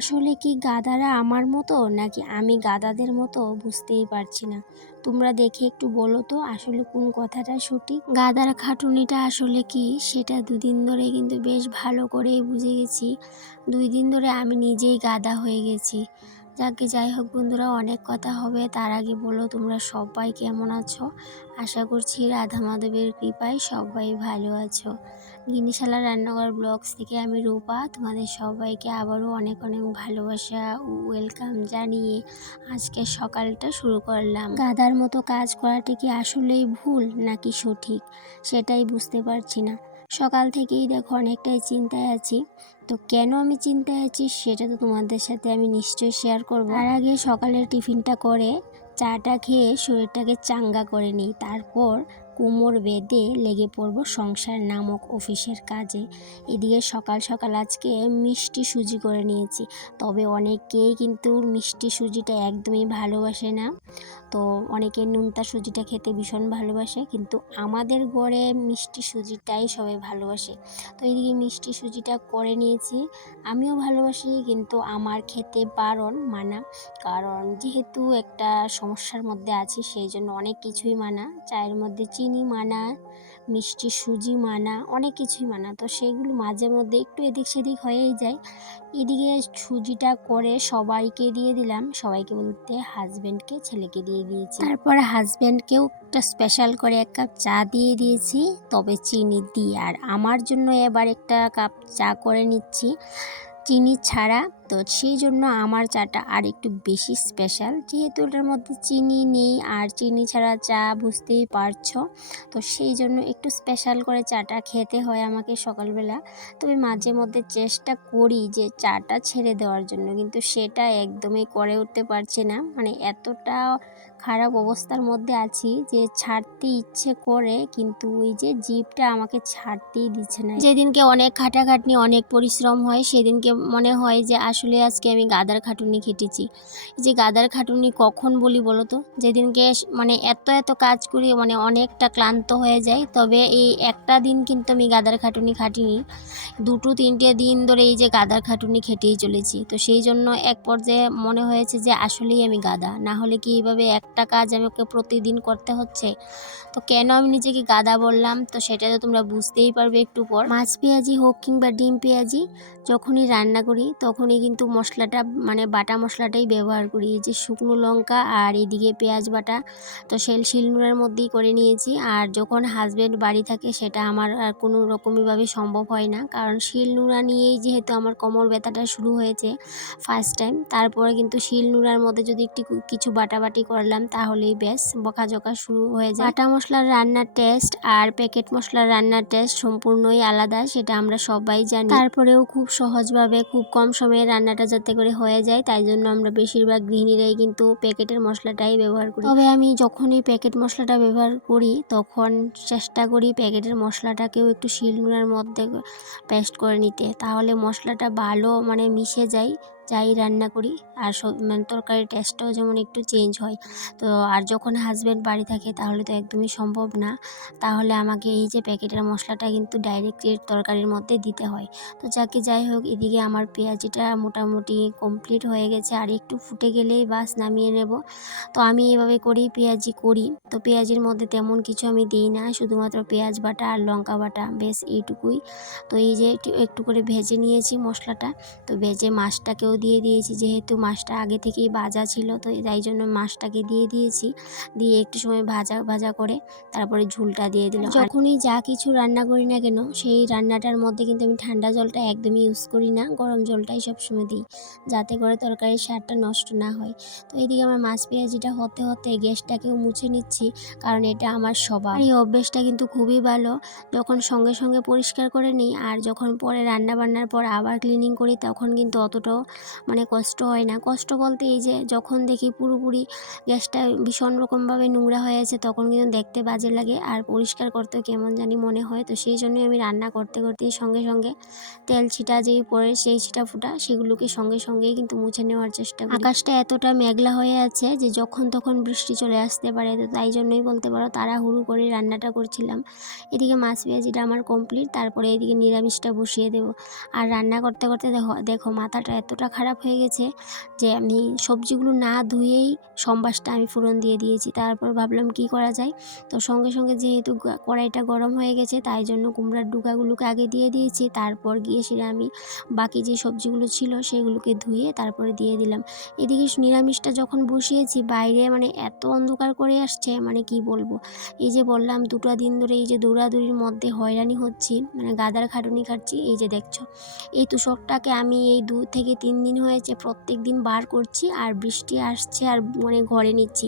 আসলে কি গাধারা আমার মতো নাকি আমি গাধাদের মতো বুঝতেই পারছি না। তোমরা দেখে একটু বলো তো আসলে কোন কথাটা সঠিক। গাধার খাটুনিটা আসলে কি সেটা দুদিন ধরে কিন্তু বেশ ভালো করেই বুঝে গেছি। 2 দিন ধরে আমি নিজেই গাধা হয়ে গেছি। যাই হোক বন্ধুরা, অনেক কথা হবে, তার আগে বলো তোমরা সবাই কেমন আছো। আশা করছি রাধা মাধবের কৃপায় সবাই ভালো আছো। গিনিশালা রান্নাঘর ব্লগস থেকে আমি রূপা তোমাদের সবাইকে আবারও অনেক অনেক ভালোবাসা ও ওয়েলকাম জানিয়ে আজকে সকালটা শুরু করলাম। গাধার মতো কাজ করাটা কি আসলেই ভুল নাকি সঠিক সেটাই বুঝতে পারছি না। সকাল থেকেই দেখো অনেকটাই চিন্তায় আছি। তো কেন আমি চিন্তায় আছি সেটা তো তোমাদের সাথে আমি নিশ্চয়ই শেয়ার করব। তার আগে সকালের টিফিনটা করে চাটা খেয়ে শরীরটাকে চাঙ্গা করে নিই, তারপর কোমর বেঁধে লেগে পড়ব সংসার নামক অফিসের কাজে। এদিকে সকাল সকাল আজকে মিষ্টি সুজি করে নিয়েছি। তবে অনেকেই কিন্তু মিষ্টি সুজিটা একদমই ভালোবাসে না। তো অনেকে নোনতা সুজিটা খেতে ভীষণ ভালোবাসে, কিন্তু আমাদের ঘরে মিষ্টি সুজিটাই সবাই ভালোবাসে। তো এদিকে মিষ্টি সুজিটা করে নিয়েছি। আমিও ভালোবাসি, কিন্তু আমার খেতে বারণ, মানা। কারণ যেহেতু একটা সমস্যার মধ্যে আছি সেই জন্য অনেক কিছুই মানা। চায়ের মধ্যে চিনি মানা, মিষ্টি সুজি মানা, অনেক কিছুই মানা। তো সেগুলো মাঝে মধ্যে একটু এদিক সেদিক হয়েই যায়। এদিকে সুজিটা করে সবাইকে দিয়ে দিলাম, সবাইকে বলতে হাজব্যান্ডকে, ছেলেকে দিয়ে দিয়েছি। তারপরে হাজব্যান্ডকেও একটা স্পেশাল করে 1 কাপ চা দিয়ে দিয়েছি, তবে চিনি দিয়ে। আর আমার জন্য এবার একটা কাপ চা করে নিচ্ছি চিনি ছাড়া। তো সেই জন্য আমার চাটা আর একটু বেশি স্পেশাল, যেহেতু ওটার মধ্যে চিনি নেই আর চিনি ছাড়া চা বুঝতেই পারছো। তো সেই জন্য একটু স্পেশাল করে চাটা খেতে হয় আমাকে সকালবেলা। তবে মাঝে মধ্যে চেষ্টা করি যে চাটা ছেড়ে দেওয়ার জন্য, কিন্তু সেটা একদমই করে উঠতে পারছি না। মানে এতটা খারাপ অবস্থার মধ্যে আছি যে ছাড়তে ইচ্ছে করে, কিন্তু ওই যে জিভটা আমাকে ছাড়তেই দিচ্ছে না। যেদিনকে অনেক খাটাখাটনি অনেক পরিশ্রম হয় সেদিনকে মনে হয় যে আসলে আজকে আমি গাদার খাটুনি খেটেছি। যে গাদার খাটুনি কখন বলি বলো তো, যেদিনকে মানে এত কাজ করি, মানে অনেকটা ক্লান্ত হয়ে যায়। তবে এই একটা দিন কিন্তু আমি গাদার খাটুনি খাটিনি, 2-3টে দিন ধরে এই যে গাদার খাটুনি খেটেই চলেছি। তো সেই জন্য এক পর্যায়ে মনে হয়েছে যে আসলেই আমি গাদা, না হলে কি এইভাবে একটা কাজ আমাকে প্রতিদিন করতে হচ্ছে। তো কেন আমি নিজেকে গাদা বললাম তো সেটা তো তোমরা বুঝতেই পারবে একটু পর। মাছ পেঁয়াজি হোক কিংবা ডিম পেঁয়াজি যখনই রান্না করি তখনই কিন্তু মশলাটা মানে বাটা মশলাটাই ব্যবহার করি। এই যে শুকনো লঙ্কা আর এদিকে পেঁয়াজ বাটা, তো শিলনোড়ার মধ্যেই করে নিয়েছি। আর যখন হাজব্যান্ড বাড়ি থাকে সেটা আমার আর কোনো রকমইভাবে সম্ভব হয় না, কারণ শিলনোড়া নিয়েই যেহেতু আমার কোমর ব্যথাটা শুরু হয়েছে ফার্স্ট টাইম। তারপরে কিন্তু শিলনোড়ার মধ্যে যদি একটু কিছু বাটাবাটি করলাম তাহলেই বেশ বকাঝকা শুরু হয়ে যায়। বাটা মশলার রান্নার টেস্ট আর প্যাকেট মশলার রান্নার টেস্ট সম্পূর্ণই আলাদা, সেটা আমরা সবাই জানি। তারপরেও খুব সহজভাবে খুব কম সময়ে রান্নাটা যাতে করে হয়ে যায়, তাই জন্য আমরা বেশিরভাগ গৃহিণীরাই কিন্তু প্যাকেটের মশলাটাই ব্যবহার করি। তবে আমি যখনই প্যাকেট মশলাটা ব্যবহার করি তখন চেষ্টা করি প্যাকেটের মশলাটাকেও একটু শিলনোড়ার মধ্যে পেস্ট করে নিতে, তাহলে মশলাটা ভালো মানে মিশে যায় যাই রান্না করি। আর মানে তরকারির টেস্টটাও যেমন একটু চেঞ্জ হয়। তো আর যখন হাজব্যান্ড বাড়ি থাকে তাহলে তো একদমই সম্ভব না, তাহলে আমাকে এই যে প্যাকেটের মশলাটা কিন্তু ডাইরেক্ট তরকারির মধ্যে দিতে হয়। তো যাই হোক, এদিকে আমার পেঁয়াজিটা মোটামুটি কমপ্লিট হয়ে গেছে, আর একটু ফুটে গেলেই বাস নামিয়ে নেব। তো আমি এভাবে করেই পেঁয়াজি করি। তো পেঁয়াজির মধ্যে তেমন কিছু আমি দিই না, শুধুমাত্র পেঁয়াজ বাটা আর লঙ্কা বাটা, বেশ এইটুকুই। তো এই যে একটু করে ভেজে নিয়েছি মশলাটা। তো ভেজে মাছটাকেও দিয়ে দিয়েছি, যেহেতু মাছটা আগে থেকেই ভাজা ছিল তো তাই জন্য মাছটাকে দিয়ে দিয়েছি। দিয়ে একটু সময় ভাজা করে তারপরে ঝোলটা দিয়ে দিলাম। যখনই যা কিছু রান্না করি না কেন সেই রান্নাটার মধ্যে কিন্তু আমি ঠান্ডা জলটা একদমই ইউজ করি না, গরম জলটাই সবসময় দিই, যাতে করে তরকারির স্বাদটা নষ্ট না হয়। তো এইদিকে আমার মাছ পেঁয়াজিটা হতে হতে গ্যাসটাকেও মুছে নিচ্ছি, কারণ এটা আমার স্বভাব। এই অভ্যেসটা কিন্তু খুবই ভালো, যখন সঙ্গে সঙ্গে পরিষ্কার করে নিই আর যখন পরে রান্না বান্নার পর আবার ক্লিনিং করি তখন কিন্তু অতটাও মানে কষ্ট হয় না। কষ্ট বলতে এই যে যখন দেখি পুরোপুরি গ্যাসটা ভীষণ রকমভাবে নোংরা হয়ে আছে তখন কিন্তু দেখতে বাজে লাগে, আর পরিষ্কার করতেও কেমন জানি মনে হয়। তো সেই জন্যই আমি রান্না করতে করতেই সঙ্গে সঙ্গে তেল ছিটা যেই পড়ে সেই ছিটা ফুটা সেগুলোকে সঙ্গে সঙ্গেই কিন্তু মুছে নেওয়ার চেষ্টা করি। আকাশটা এতটা মেঘলা হয়ে আছে যে যখন তখন বৃষ্টি চলে আসতে পারে, তো তাই জন্যই বলতে পারো তাড়াহুড়ো করে রান্নাটা করছিলাম। এদিকে মাছ পেঁয়াজিটা আমার কমপ্লিট, তারপরে এদিকে নিরামিষটা বসিয়ে দেবো। আর রান্না করতে করতে দেখো মাথাটা এতটা খারাপ হয়ে গেছে যে আমি সবজিগুলো না ধুয়েই সম্বাসটা আমি ফোড়ন দিয়ে দিয়েছি। তারপর ভাবলাম কি করা যায়, তো সঙ্গে সঙ্গে যেহেতু কড়াইটা গরম হয়ে গেছে তাই জন্য কুমড়ার ডুকাগুলোকে আগে দিয়ে দিয়েছি। তারপর গিয়ে সেটা আমি বাকি যে সবজিগুলো ছিল সেগুলোকে ধুয়ে তারপরে দিয়ে দিলাম। এদিকে নিরামিষটা যখন বসিয়েছি বাইরে মানে এত অন্ধকার করে আসছে, মানে কি বলবো। এই যে বললাম 2টা দিন ধরে এই যে দৌড়াদৌড়ির মধ্যে হয়রানি হচ্ছি, মানে গাদার খাটুনি খাচ্ছি। এই যে দেখছো এই তোষকটাকে আমি এই 2 থেকে 3 দিন হয়েছে প্রত্যেক দিন বার করছি, আর বৃষ্টি আসছে আর মানে ঘরে নিচ্ছি,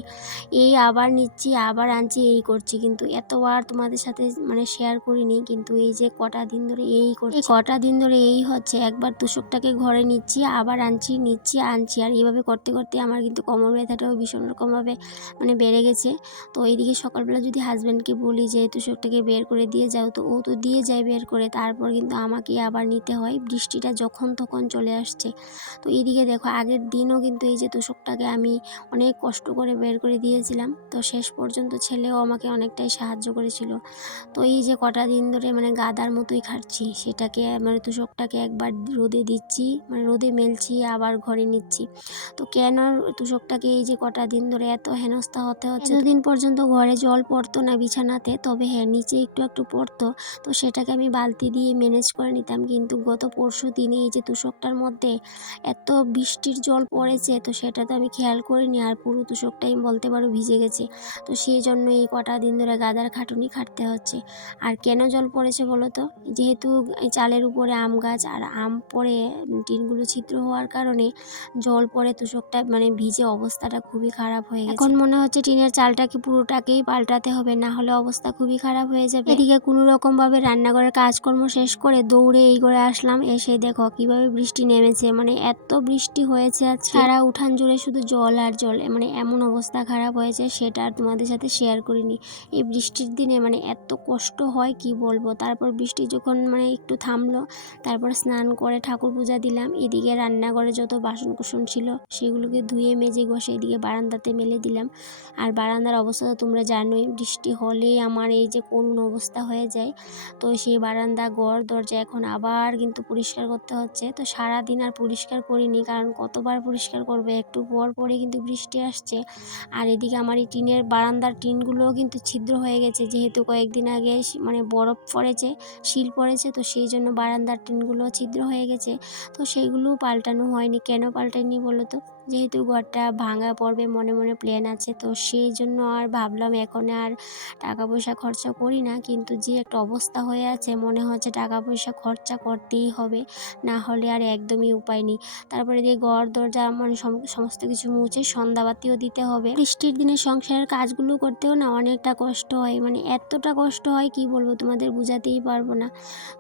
এই আবার নিচ্ছি আবার আনছি এই করছি, কিন্তু এতবার তোমাদের সাথে মানে শেয়ার করিনি। কিন্তু এই যে কটা দিন ধরে এই করছি, কটা দিন ধরে এই হচ্ছে, একবার তোষকটাকে ঘরে নিচ্ছি আবার আনছি নিচ্ছি আনছি, আর এইভাবে করতে করতে আমার কিন্তু কোমর ব্যথাটাও ভীষণ রকমভাবে মানে বেড়ে গেছে। তো এইদিকে সকালবেলা যদি হাজব্যান্ডকে বলি যে তোষকটাকে বের করে দিয়ে যাও, তো ও তো দিয়ে যায় বের করে, তারপর কিন্তু আমাকে আবার নিতে হয়, বৃষ্টিটা যখন তখন চলে আসছে। তো এইদিকে দেখো আগের দিনও কিন্তু এই যে তোষকটাকে আমি অনেক কষ্ট করে বের করে দিয়েছিলাম, তো শেষ পর্যন্ত ছেলেও আমাকে অনেকটাই সাহায্য করেছিল। তো এই যে কটা দিন ধরে মানে গাদার মতোই খাচ্ছি, সেটাকে মানে তোষকটাকে একবার রোদে দিচ্ছি মানে রোদে মেলছি আবার ঘরে নিচ্ছি। তো কেন তোষকটাকে এই যে কটা দিন ধরে এত হেনস্থা হতে হচ্ছে, এতদিন পর্যন্ত ঘরে জল পড়তো না বিছানাতে, তবে হ্যাঁ নিচে একটু একটু পড়তো, তো সেটাকে আমি বালতি দিয়ে ম্যানেজ করে নিতাম। কিন্তু গত পরশু দিনে এই যে তোষকটার মধ্যে এত বৃষ্টির জল পড়েছে, তো সেটা তো আমি খেয়াল করিনি, আর পুরো তোষকটাই বলতে পারো ভিজে গেছে। তো সেই জন্য এই কটা দিন ধরে গাদার খাটুনি খাটতে হচ্ছে। আর কেন জল পড়েছে বলো তো, যেহেতু এই চালের উপরে আম গাছ, আর আম পড়ে টিনগুলো ছিদ্র হওয়ার কারণে জল পড়ে তোষকটা মানে ভিজে অবস্থাটা খুবই খারাপ হয়ে গেছে। এখন মনে হচ্ছে টিনের চালটাকে পুরোটাকেই পাল্টাতে হবে, না হলে অবস্থা খুবই খারাপ হয়ে যাবে। এদিকে কোনো রকম ভাবে রান্নাঘরের কাজকর্ম শেষ করে দৌড়ে এই করে আসলাম, এসে দেখো কিভাবে বৃষ্টি নেমেছে, মানে এত বৃষ্টি হয়েছে আজ সারা উঠান জুড়ে শুধু জল আর জল, মানে এমন অবস্থা খারাপ হয়েছে সেটা আর তোমাদের সাথে শেয়ার করিনি। এই বৃষ্টির দিনে মানে এত কষ্ট হয় কি বলবো। তারপর বৃষ্টি যখন মানে একটু থামলো, তারপর স্নান করে ঠাকুর পূজা দিলাম। এদিকে রান্নাঘরে যত বাসন কুসন ছিল সেগুলোকে ধুয়ে মেজে ঘষে এদিকে বারান্দাতে মেলে দিলাম। আর বারান্দার অবস্থা তো তোমরা জানোই, বৃষ্টি হলেই আমার এই যে করুণ অবস্থা হয়ে যায়। তো সেই বারান্দা ঘর দরজা এখন আবার কিন্তু পরিষ্কার করতে হচ্ছে। তো সারাদিন আর পরিষ্কার করিনি, কারণ কতবার পরিষ্কার করবে, একটু পর পরে কিন্তু বৃষ্টি আসছে। আর এদিকে আমার এই টিনের বারান্দার টিনগুলোও কিন্তু ছিদ্র হয়ে গেছে, যেহেতু কয়েকদিন আগে মানে বরফ পড়েছে, শিল পড়েছে, তো সেই জন্য বারান্দার টিনগুলো ছিদ্র হয়ে গেছে। তো সেইগুলোও পাল্টানো হয়নি। কেন পাল্টাইনি বলো তো, যেহেতু ঘরটা ভাঙা পড়বে মনে মনে প্ল্যান আছে, তো সেই জন্য আর ভাবলাম এখন আর টাকা পয়সা খরচা করি না। কিন্তু যে একটা অবস্থা হয়ে আছে মনে হচ্ছে টাকা পয়সা খরচা করতেই হবে, না হলে আর একদমই উপায় নেই। তারপরে দিয়ে ঘর দরজা মানে সমস্ত কিছু মুছে সন্ধ্যাবাতিও দিতে হবে। বৃষ্টির দিনে সংসারের কাজগুলো করতেও না অনেকটা কষ্ট হয়, মানে এতটা কষ্ট হয় কি বলবো, তোমাদের বোঝাতেই পারবো না।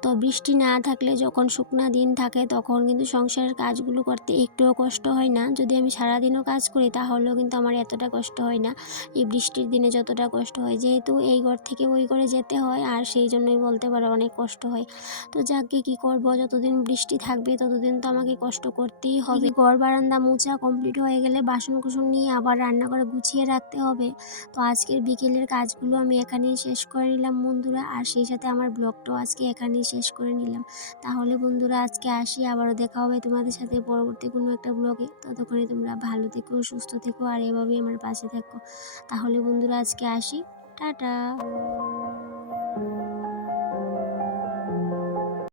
তো বৃষ্টি না থাকলে যখন শুকনা দিন থাকে তখন কিন্তু সংসারের কাজগুলো করতে একটুও কষ্ট হয় না। যদি আমি সারাদিনও কাজ করি তাহলেও কিন্তু আমার এতটা কষ্ট হয় না এই বৃষ্টির দিনে যতটা কষ্ট হয়, যেহেতু এই ঘর থেকে ওই ঘরে যেতে হয়, আর সেই জন্যই বলতে পারো অনেক কষ্ট হয়। তো যাকে কি করব, যতদিন বৃষ্টি থাকবে ততদিন তো আমাকে কষ্ট করতেই হবে। ঘর বারান্দা মোছা কমপ্লিট হয়ে গেলে বাসন কুসন নিয়ে আবার রান্না করে গুছিয়ে রাখতে হবে। তো আজকের বিকেলের কাজগুলো আমি এখানেই শেষ করে নিলাম বন্ধুরা, আর সেই সাথে আমার ব্লগটাও আজকে এখানেই শেষ করে নিলাম। তাহলে বন্ধুরা আজকে আসি, আবারও দেখা হবে তোমাদের সাথে পরবর্তী কোনো একটা ব্লগে। ততক্ষণে তোমরা ভালো থেকো, সুস্থ থেকো, আর এভাবেই আমার পাশে থেকো। তাহলে বন্ধুরা আজকে আসি, টাটা।